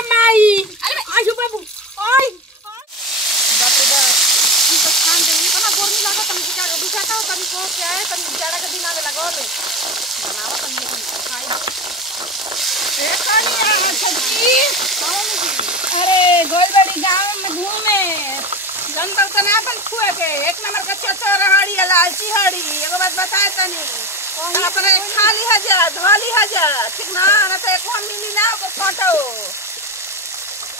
रे माई आजू बाबू ओए बाप रे बाप ई तो खान दे इतना गर्मी लागत हम क्या बुझाता हो तनी को क्या है तनी जाड़ा के दिन आवे लगो ले बनावा तनी खाई ए खानी छठी अरे गोलबड़ी गांव में घूमे जनता तने अपन खुए के एक नंबर का चचर हड़ी लालची हड़ी एगो बात बता तनी अपने खाली हजा धोली हजा ठीक ना ना तो एक हम मिली ना को काटो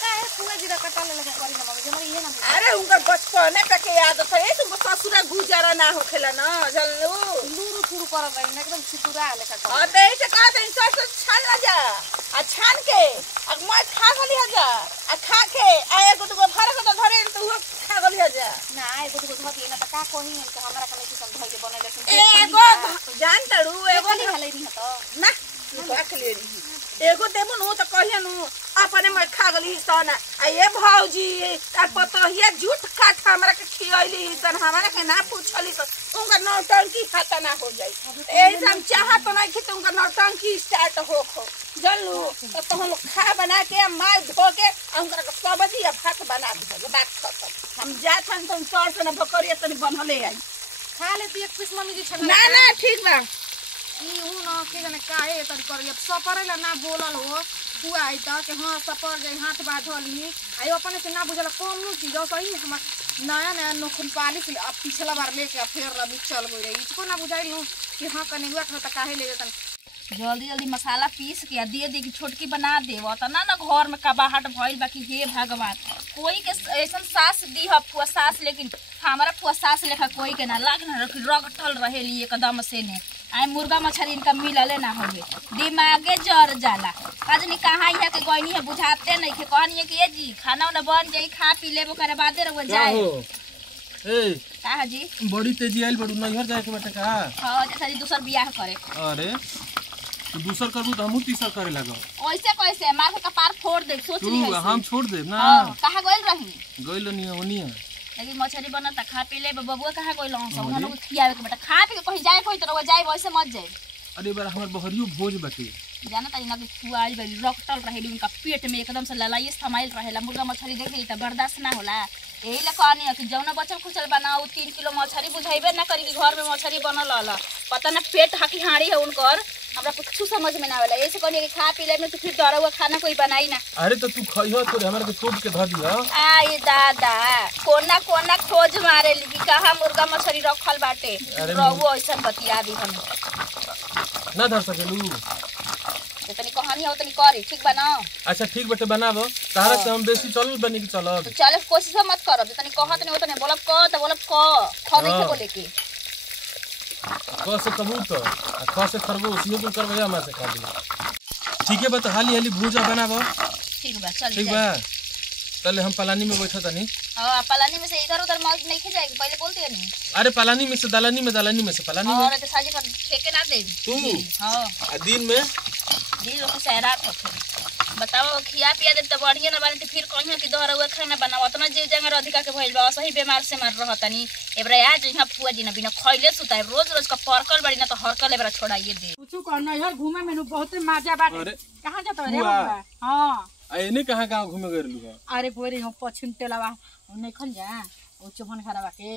काहे फुआ जी कटा लगा करी ना मम्मी जमरी ये ना अरे उनका बचपन पे के याद है तुमको ससुरा गुजारा ना होखेला ना जल्लू लूरू फुरू कर रही ना एकदम छितुरा लेखा कर अबे से कहते हैं सस छान ला जा आ छान के अब मैं खा गली हजा आ खा के आ एगो दुगो धरे को तो धरे तू खा गली हजा ना एगो दुगो धरे ना त का कोही है कि हमरा कने किसन धइ के बनैले सुन एगो जान तड़ू एगो नहीं हलै नहीं तो ना रख ले रही एगो देबो न त कहिया नु अपने मैं खा गली सन आ ये भौजी आ पतहिया झूठ काट हमरा के खियैली सन हमरा के ना पूछली तो उनका नौटंकी खाता ना हो जाई एही हम चाहत नहीं कि तुमका नौटंकी स्टार्ट होखो जल्लू तो हम खा बना के मार धो के उनका के सब्जी या भात बना दे बात खत्म हम जात हन तुम चोर से न बकरिया तनी बनले आई खा ले तू एक पीस मम्मी जी छन ना ना ठीक बा ई उ न के जने काहे तरी कर अब सपरेला ना बोलल हो बुआ आई त के हां सपर गई हाथ बाधली आई अपने से ना बुझल कम नु चीज सही हम नया नया नखुन पाली के अब पिछला बार लेके फिर अभी चल गई रही इसको ना बुझाई नु कि हां कने हुआ त काहे ले जतन जल्दी जल्दी मसाला पीस के दे दे कि छोटकी बना देव त ना घर में कबाहट भइल बाकी हे भगवान कोई के ऐसन सास दी ह फुआ सास लेकिन हमारा फुआ सास लेखा कोई के ना लागन रगटल रहेली एकदम से ने आए मुर्गा मछली इनका मिलले ना होवे दिमागे जर जाला काजनी कहां है के गइनी है बुझाते नहीं के कहनी है कि ए जी खाना ना बन जाई खा पी लेबो करे बादे रहो जाए ए का जी बड़ी तेजी आइल बड़ू नैहर जाए के बेटा का हां जैसा जी दूसर बियाह करे अरे तू दूसर करबू त हमहू तीसर करे लागो ओइसे कैसे मार के कपार फोड़ दे सोच ली है हम छोड़ दे ना कहां गइल रही गइल नहीं होनी है लेकिन मछली बनता खा पी ले बबुआ कहां गइल हम उन लोग खियावे के बेटा खा पी के कहीं जाए कोई तरह जाए वैसे मत जाए अरे बार हमर बहरियो भोज बाटे जाना ताई ना कि खुआई बड़ी रक्तल रहेली उनका पेट में एकदम से ललाइस थमाइल रहेला मुर्गा मछली देखे त बर्दाश्त ना होला यही ला कहनी है कि जौना बचल खुचल बनाओ 3 किलो मछली बुझाइबे ना करी कि घर में मछली बनल रहला पता ना पेट हाकी हाड़ी है उनकर हमरा कुछ समझ में ना आवेला ऐसे कहनी कि खा पी ले में तो फिर डरा हुआ खाना कोई बनाई ना अरे तो तू खइहो तो हमरा के तोड़ के ध दिया आई दादा कोना कोना खोज मारे ली कि कहां मुर्गा मछली रखल बाटे रहू ऐसा बतिया दी हम ना धर सकेलू तनी कहानी हो तनी करी ठीक बनाओ अच्छा ठीक बेटे बनाबो तारा से हम बेसी चल बनी कि चलब तो चले कोशिश मत करब तनी कहत नहीं तनी बोलब क त बोलब क ख नहीं के बोले के क से कबूतर आ ख से खरगोश ये कुल करबे हमरा से खा दी ठीक है बा तो हाली हाली भूजा बनाबो ठीक बा चल ठीक बा चले हम पलानी में बैठा तनी हां पलानी में से इधर उधर मौज नहीं खे जाएगी पहले बोलते नहीं अरे पलानी में से दलानी में से पलानी में और तो साजी पर ठेके ना दे तू हां दिन में दिन लोग सहरात होते बताओ खिया पिया दे त बढ़िया ना बने त फिर कहियो कि दोहरा हुआ खाना बनाओ त ना जे जंगर अधिका के भइल बा सही बीमार से मार रहतनी एबरा आज यहां फुआ जी ना बिना खइले सुताई रोज रोज का परकल बड़ी ना तो हरकल एबरा छोड़ाइए दे कुछ कहना यार घूमे में बहुत मजा बाटे कहां जात रे बाबा हां एने कहां गांव घूमे गेलू अरे गोरे हम पछिन टेलावा नहीं खन जा ओ चोहन घरवा के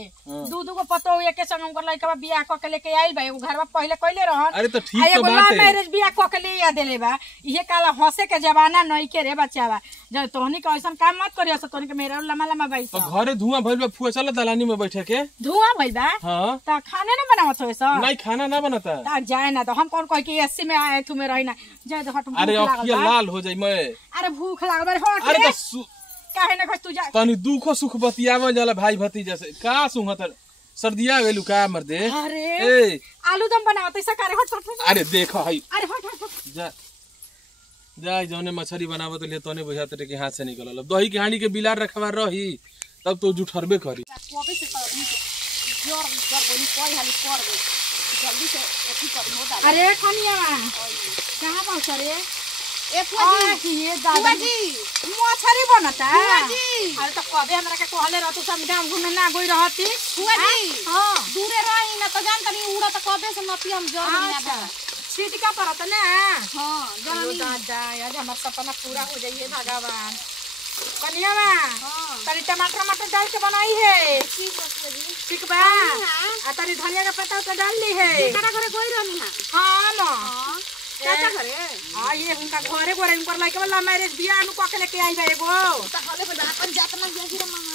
दूध को पतो एके संग कर लइका बियाह क के लेके आइल बा एगो घरवा पहले कइले रहन अरे तो ठीक तो बात है मैरिज बियाह क के ले आ देले बा इहे काला हंसे के जमाना नहीं के रे बच्चावा जब तोहनी के ऐसा काम मत करियो त तोहनी के मेरा लम्बा लम्बा बैठ तो घरे धुआं भइल बा फुआ चल दलानी में बैठे के धुआं भइल बा हां त खाने ना बनावत होय स नहीं खाना ना बनता त जाए ना तो हम कौन कह के एससी में आए तू में रही ना जाए तो हट अरे अखिया लाल हो जाई मैं अरे भूख लागल हट अरे काहे ना तू जा तनी दुखो सुख बतियाव जाला भाई भतीजा से का सुहत सर्दिया गेलू का मर दे अरे ए आलू दम बनावत ऐसा करे हट अरे देखो हई अरे हट जा जाय जौने मछली बनावत ले तने बुझात रे के हाथ से निकलल दही के हांडी के बिलार रखवा रही तब तो जुठरबे करी कबे से जोर बोली कोई हाली कर दे जल्दी से एथी कर हो डाल अरे खनिया कहां पहुंच रे ए फुआ जी ये दादा जी मछली बनता फुआ जी अरे तो कबे हमरा के कहले रह तू सब गांव घूमे ना गई रहती फुआ जी हां दूरे रही ना तो जान तनी उड़ा त कबे से नती हम जोर में ना छीटका पड़त ना। हां चलो दादा आज हमार सपना पूरा हो जाइए भगवान। कनिया बा तनी टमाटर मटर डाल के बनाई है। ठीक है फुआ जी। ठीक बा आ तनी धनिया का पत्ता तो डाल ली है। केकरा घरे गई रहनी हां? हां मां हां चाचा घरे? हां ये उनका घरे गोरे उनकर लइका वाला मैरिज बियाह नु कके लेके आई बा एगो। त हले बड़ा अपन जात ना गया गिरा मामा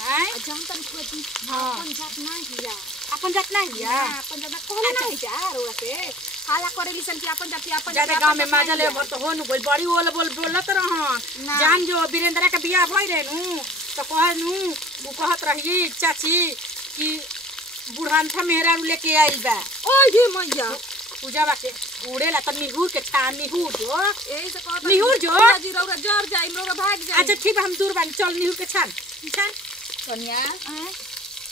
हैं जम तन फुआ जी हां अपन जात ना हिया। अपन जात नहीं हिया अपन जात कहले नहीं जा रउआ से हाला करेली सन कि अपन जाति अपन ज्यादा गांव में माजा ले भर तो हो नु बोल बड़ी बोलत रहन। जान जो वीरेंद्र के बियाह भई रे नु तो कह नु वो कहत रही चाची कि बुढ़ानथा मेहरा लेके आई बा। ओए ये मैया पूजा के उड़ेला त निहुर के छा निहुर जो एही से कहत निहुर जो जी रउरा जर जाई रउरा भाग जाई। अच्छा ठीक है हम दूर बानी चल निहुर के छान छान कन्या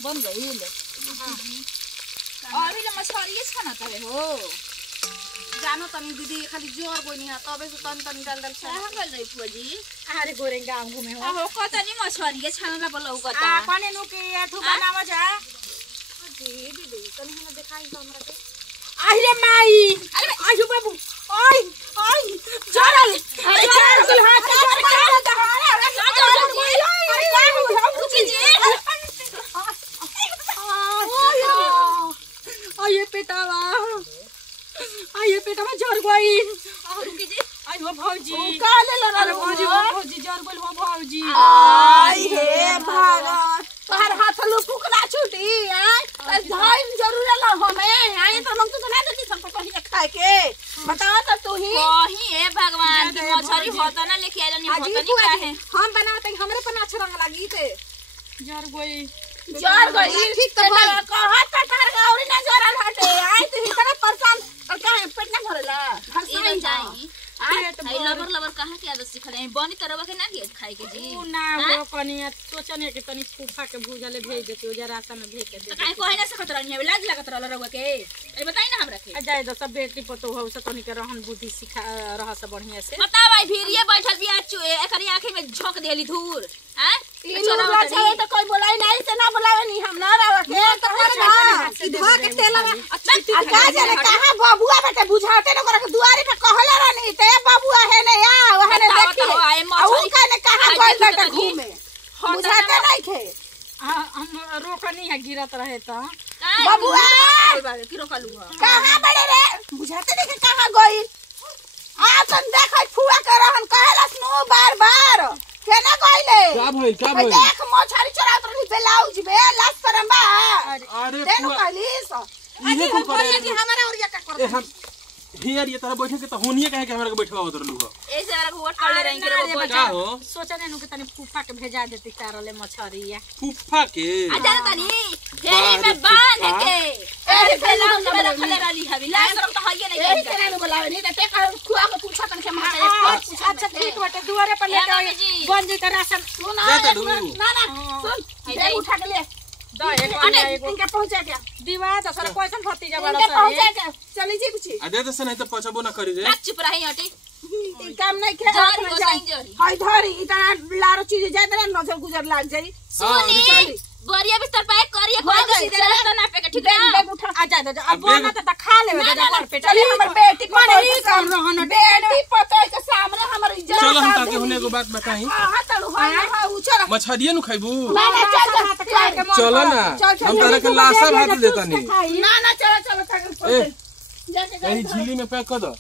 बन गईल। अभी ले मछरिए छाना करे हो जानो तनी दीदी खाली जोर कोई नहीं तबे से तन तन डाल डाल छाना गल रही फुआ जी। अरे गोरे गांव घूमे हो हो कतनी मछरिए छाना बलौ कता आ पानी नु के अथु बनावा जा। जी दीदी तनी हम दिखाई तो हमरा के आहिरे माई अरे आजू बाबू ओय ओय जरल जरल गुल हाथ आये पेटावा आये पेटावा जर गई रुकी जी आई हो भौजी का ले लना अरे भौजी हो भौजी जर गई हो भौजी आई हे भगवान तोहर हाथ लु फुकना छूटी है धाइन जरूर ला हमें आई तो लोग तो ना देती सबको कहीं खाए के बताओ तो तू ही कहीं है भगवान की मछरी होता ना लेके आइल नहीं होता नहीं काहे हम बनाते हमरे पर अच्छा रंग लगी थे जर गई ठीक तो कहत तार गौरी ना जरल हटे आई तू ही तरह परेशान और काहे पेट ना भरला हंसाई जाई आई लबर लबर कहां के आदत सिखले बनी तरवा के ना दिए खाए के जी उ ना हो कनिया सोचने के तनी फूफा के भूजले भेज देती जरा रास्ता में भेज के दे काहे कोहे ना सकत रहनी है लाज लागत रहल रहुआ के ए बताई ना हमरा के जाए दो सब बेटी पतो हो से तनी के रहन बुद्धि सिखा रह से बढ़िया से बता भाई भीरिए बैठल बिया एकरी आंखें में झोंक देली धूर हैं चोरा तो कोई बोलाई नहीं से ना बुलावे नहीं हम ना रह के तो ई धो के तेल अच्छा का जाने कहां बबुआ बेटे बुझाते न करे दुआरे पे कहले रहनी ते बबुआ है ने आ वहां ने देखी आ का ने कहां गइल बेटा घूमे बुझाते नहीं थे हम रोकनी है गिरत रहे तो बबुआ की रोकलू कहां बड़े रे बुझाते नहीं कहां गइल आ तन देख फुआ के रहन कहलस नो बार बार केना गइले का भइल देख मछरी चरात रही ब्लाउज में लाज शरम बा अरे तेनु कहलिस इहे को करे कि हमारा और का कर ए हम हियर ये तरह बैठे के तो होनिए कहे के हमरा के बैठवा उतरलू हो ऐसे वाला को वोट कर ले रही के का हो सोचने नु के तनी फूफा के भेजा देती तारले मछरिया फूफा के अच्छा तनी यही में बांध के ए ब्लाउज में रखले रहली हवी लाज शरम तो हइए नहीं यही करे नु बुलावे नहीं ते का खुआ के पूछा तन के माता अच्छा ठीक बाटे दुआरे पर लेके आई बन जी का राशन जाता दू ना सुन दे उठा के ले दो एक अरे इनके पहुंचा क्या दीवा तो सर क्वेश्चन भतीजा बड़ा इनके पहुंचा क्या चली जी कुछ आ दे दस नहीं तो पछबो ना करी रे चुप रही हटी काम नहीं खे हाय धरी इतना लारो चीज जात रे नजर गुजर लाग जाई सुनी बोरिया बिस्तर पे करिए कोई के सीधे रास्ता ना पे ठीक है उठा आ जा जा अब बोला तो खा लेवे जा घर पे चली हमर बेटी माने काम रहन बेटी पतो के सामने हमर इज्जत चलो हम ताके होने को बात बताई हां तड़ू हां उचर मछरिए नु खाइबू ना चल चलो ना हम तारा के लाशा भात देता नहीं ना चलो यही झिल्ली में पैक कर दो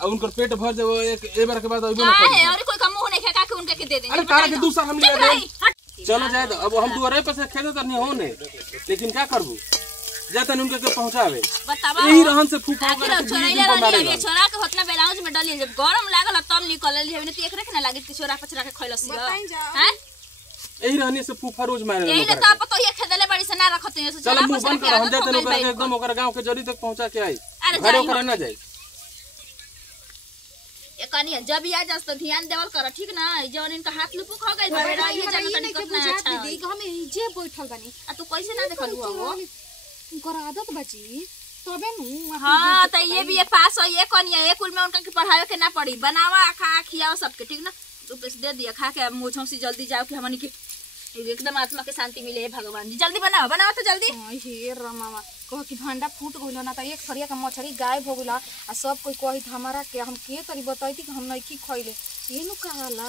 अब उनकर पेट भर जाओ एक बार के बाद अइबो ना है और कोई का मुंह नहीं खा के उनके के दे दे अरे तारा के दूसरा हम ले दे चलो जाए अब हम दुआरे पे से खेते तो नहीं होने लेकिन क्या करबू जाता नहीं उनके के पहुंचावे बतावा यही रहन से फूफा आखिर छोराइले रहनी है छोरा के होतना ब्लाउज में डाली जब गरम लागल तब निकल ली हमने तो एक रख ना लागे कि छोरा पछरा के खइलस हैं यही रहने से फूफा रोज मारे यही ले तो आप तो ये खेदले बड़ी से ना रखत है चलो मुंह बंद कर हम जाते नहीं ओकरा एकदम ओकरा गांव के जड़ी तक पहुंचा के आई घरे ओकरा ना जाई ये कनी जब आ जास तो ध्यान देवल कर ठीक ना जौन इनका हाथ लुपुक हो गई बड़ा ये जगह तनी कितना अच्छा दीदी हम जे बैठल बानी आ तू कैसे ना देखलू हो उनकर आदत बची तबे नु हां त ये भी ये पास हो ये कनी ये कुल में उनका के पढ़ावे के ना पड़ी बनावा खा खियाओ सबके ठीक ना रुपए से दे दिया खा के मुझों से जल्दी जाओ कि हमनी के एकदम आत्मा के शांति मिले है भगवान जी। जल्दी बनाओ बनाओ तो जल्दी। हे रमावा कह कि भांडा फूट गइल ना, त एक सरिया का मछली गायब हो गइल आ सब कोई कही हमारा के हम के तरी बताई कि हम नहीं खइले ये नु कहाला।